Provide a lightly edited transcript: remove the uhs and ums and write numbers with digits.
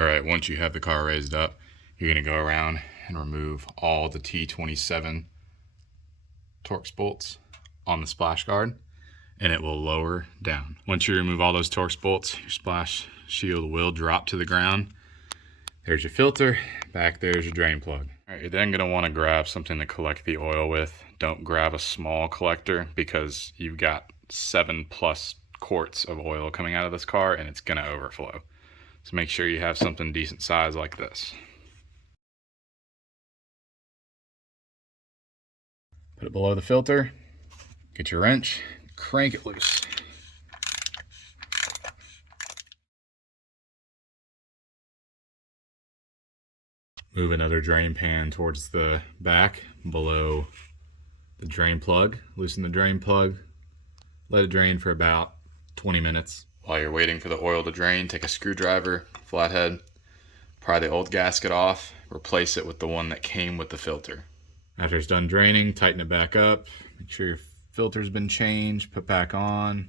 All right, once you have the car raised up, you're gonna go around and remove all the T27 Torx bolts on the splash guard, and it will lower down. Once you remove all those Torx bolts, your splash shield will drop to the ground. There's your filter, back there's your drain plug. All right, you're then gonna wanna grab something to collect the oil with. Don't grab a small collector because you've got 7+ quarts of oil coming out of this car and it's gonna overflow. So make sure you have something decent size like this. Put it below the filter, get your wrench, crank it loose. Move another drain pan towards the back below the drain plug. Loosen the drain plug, let it drain for about 20 minutes. While you're waiting for the oil to drain, take a screwdriver, flathead, pry the old gasket off, replace it with the one that came with the filter. After it's done draining, tighten it back up, make sure your filter's been changed, put back on.